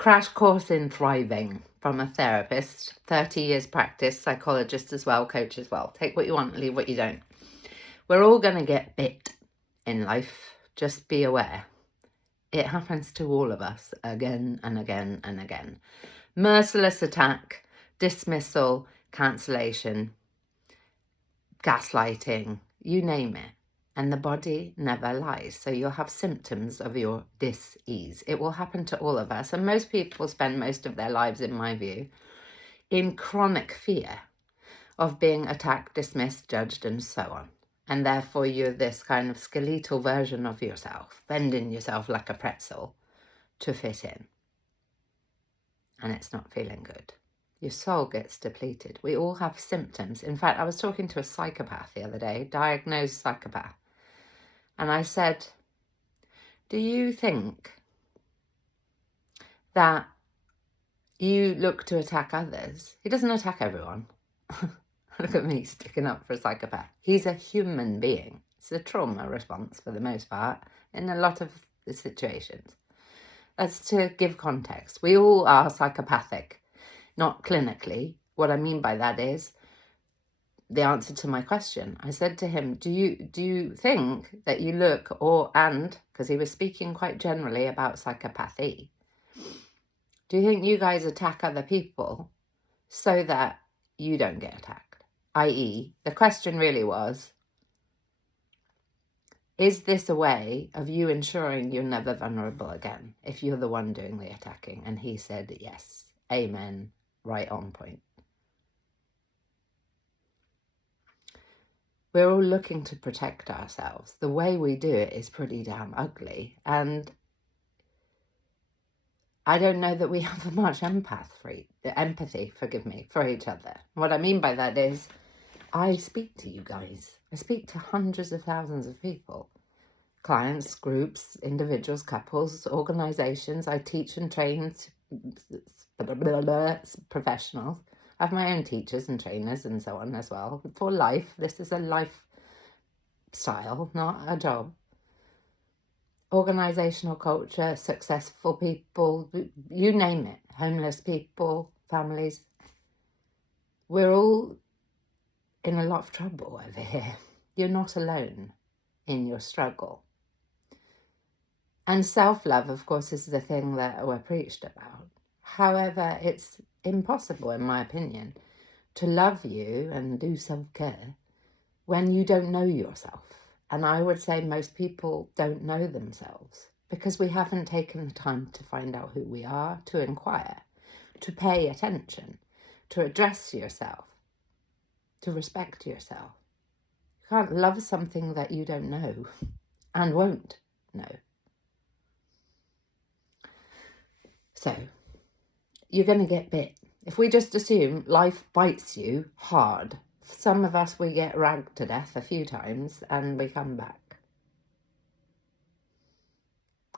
Crash course in thriving from a therapist, 30 years practice, psychologist as well, coach as well. Take what you want, leave what you don't. We're all going to get bit in life. Just be aware. It happens to all of us again and again and again. Merciless attack, dismissal, cancellation, gaslighting, you name it. And the body never lies. So you'll have symptoms of your dis-ease. It will happen to all of us. And most people spend most of their lives, in my view, in chronic fear of being attacked, dismissed, judged, and so on. And therefore you're this kind of skeletal version of yourself, bending yourself like a pretzel to fit in. And it's not feeling good. Your soul gets depleted. We all have symptoms. In fact, I was talking to a psychopath the other day, diagnosed psychopath. And I said, do you think that you look to attack others? He doesn't attack everyone. Look at me sticking up for a psychopath. He's a human being. It's a trauma response for the most part in a lot of the situations. That's to give context. We all are psychopathic, not clinically. What I mean by that is the answer to my question. I said to him, do you think that you look because he was speaking quite generally about psychopathy. Do you think you guys attack other people so that you don't get attacked? I.e., the question really was, is this a way of you ensuring you're never vulnerable again if you're the one doing the attacking? And he said, yes. Amen. Right on point. We're all looking to protect ourselves. The way we do it is pretty damn ugly. And I don't know that we have much empathy for each other. What I mean by that is, I speak to you guys. I speak to hundreds of thousands of people. Clients, groups, individuals, couples, organisations. I teach and train professionals. I have my own teachers and trainers and so on as well. For life, this is a lifestyle, not a job. Organisational culture, successful people, you name it. Homeless people, families. We're all in a lot of trouble over here. You're not alone in your struggle. And self-love, of course, is the thing that we're preached about. However, it's impossible, in my opinion, to love you and do self-care when you don't know yourself. And I would say most people don't know themselves because we haven't taken the time to find out who we are, to inquire, to pay attention, to address yourself, to respect yourself. You can't love something that you don't know and won't know. So, you're going to get bit. If we just assume life bites you hard, some of us, we get ragged to death a few times and we come back.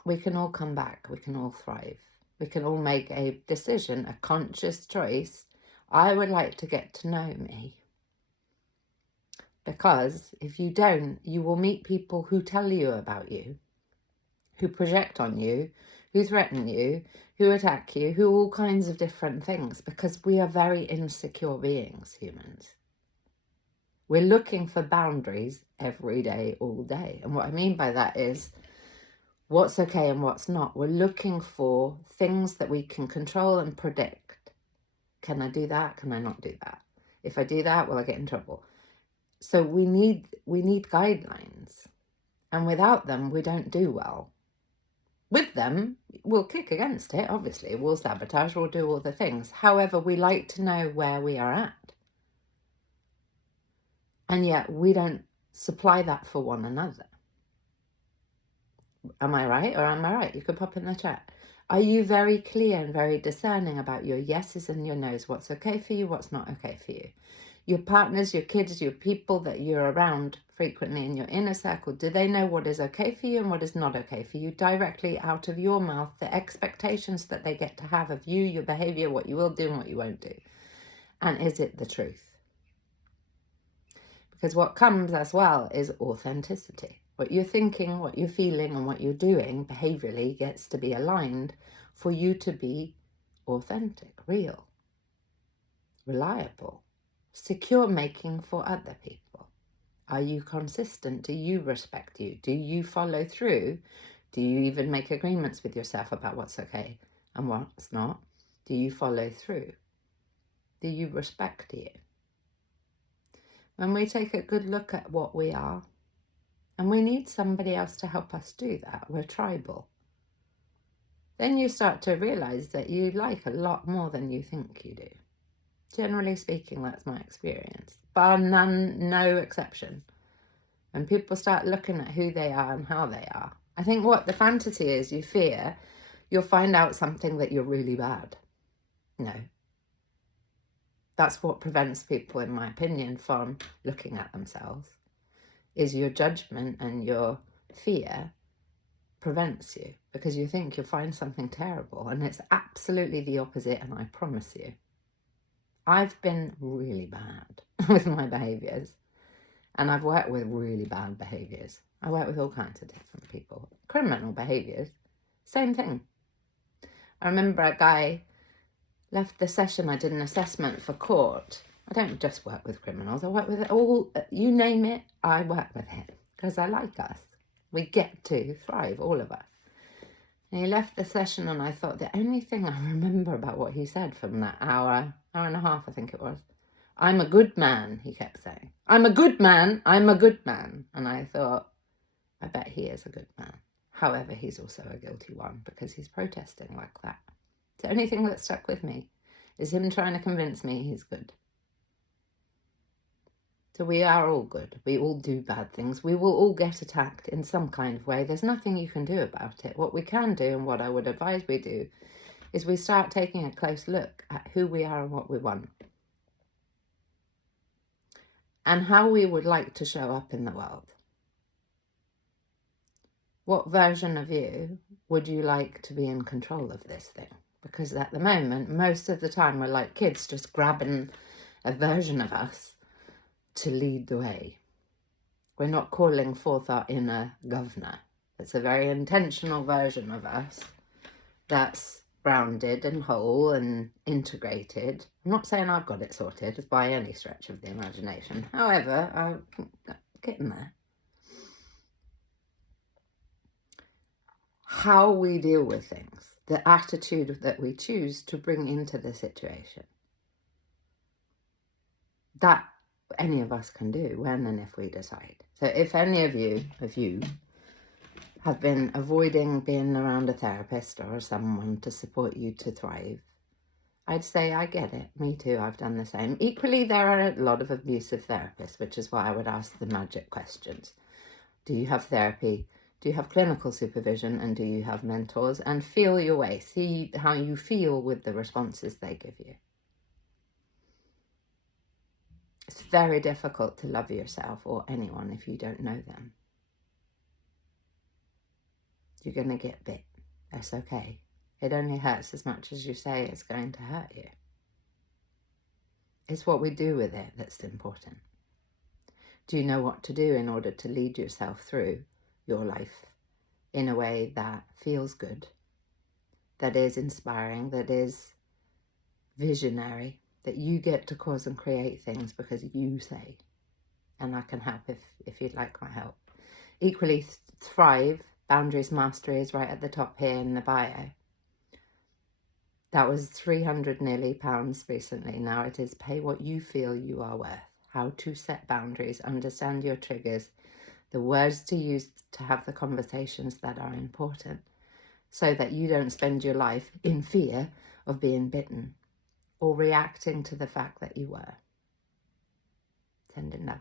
We can all come back. We can all thrive. We can all make a decision, a conscious choice. I would like to get to know me. Because if you don't, you will meet people who tell you about you, who project on you, who threaten you, who attack you, who all kinds of different things, because we are very insecure beings, humans. We're looking for boundaries every day, all day. And what I mean by that is what's okay and what's not. We're looking for things that we can control and predict. Can I do that? Can I not do that? If I do that, will I get in trouble? So we need guidelines. And without them, we don't do well. With them, we'll kick against it, obviously. We'll sabotage, we'll do all the things. However, we like to know where we are at. And yet we don't supply that for one another. Am I right or am I right? You could pop in the chat. Are you very clear and very discerning about your yeses and your nos? What's okay for you, what's not okay for you? Your partners, your kids, your people that you're around frequently in your inner circle, do they know what is okay for you and what is not okay for you directly out of your mouth, the expectations that they get to have of you, your behaviour, what you will do and what you won't do? And is it the truth? Because what comes as well is authenticity. What you're thinking, what you're feeling and what you're doing behaviourally gets to be aligned for you to be authentic, real, reliable, secure making for other people? Are you consistent? Do you respect you? Do you follow through? Do you even make agreements with yourself about what's okay and what's not? Do you follow through? Do you respect you? When we take a good look at what we are, and we need somebody else to help us do that, we're tribal, then you start to realise that you like a lot more than you think you do. Generally speaking, that's my experience, bar none, no exception. When people start looking at who they are and how they are, I think what the fantasy is, you fear you'll find out something that you're really bad. No. That's what prevents people, in my opinion, from looking at themselves, is your judgment and your fear prevents you because you think you'll find something terrible, and it's absolutely the opposite, and I promise you. I've been really bad with my behaviours, and I've worked with really bad behaviours. I work with all kinds of different people. Criminal behaviours, same thing. I remember a guy left the session, I did an assessment for court. I don't just work with criminals, I work with all, you name it, I work with it, because I like us. We get to thrive, all of us. And he left the session, and I thought the only thing I remember about what he said from that hour and a half, I think it was, I'm a good man, he kept saying. I'm a good man, I'm a good man. And I thought, I bet he is a good man. However, he's also a guilty one because he's protesting like that. The only thing that stuck with me is him trying to convince me he's good. So we are all good. We all do bad things. We will all get attacked in some kind of way. There's nothing you can do about it. What we can do, and what I would advise we do, is we start taking a close look at who we are and what we want, and how we would like to show up in the world. What version of you would you like to be in control of this thing? Because at the moment, most of the time, we're like kids just grabbing a version of us to lead the way. We're not calling forth our inner governor. It's a very intentional version of us that's grounded and whole and integrated. I'm not saying I've got it sorted by any stretch of the imagination. However, I'm getting there. How we deal with things, the attitude that we choose to bring into the situation, that any of us can do when and if we decide. So if any of you have been avoiding being around a therapist or someone to support you to thrive, I'd say I get it. Me too, I've done the same. Equally, there are a lot of abusive therapists, which is why I would ask the magic questions. Do you have therapy? Do you have clinical supervision? And do you have mentors? And feel your way. See how you feel with the responses they give you. It's very difficult to love yourself or anyone if you don't know them. You're going to get bit. That's okay. It only hurts as much as you say it's going to hurt you. It's what we do with it that's important. Do you know what to do in order to lead yourself through your life in a way that feels good, that is inspiring, that is visionary, that you get to cause and create things because you say, and I can help if you'd like my help. Equally, Thrive, Boundaries Mastery is right at the top here in the bio. That was £300 nearly recently. Now it is pay what you feel you are worth. How to set boundaries, understand your triggers, the words to use to have the conversations that are important, so that you don't spend your life in fear of being bitten or reacting to the fact that you were. Sending love.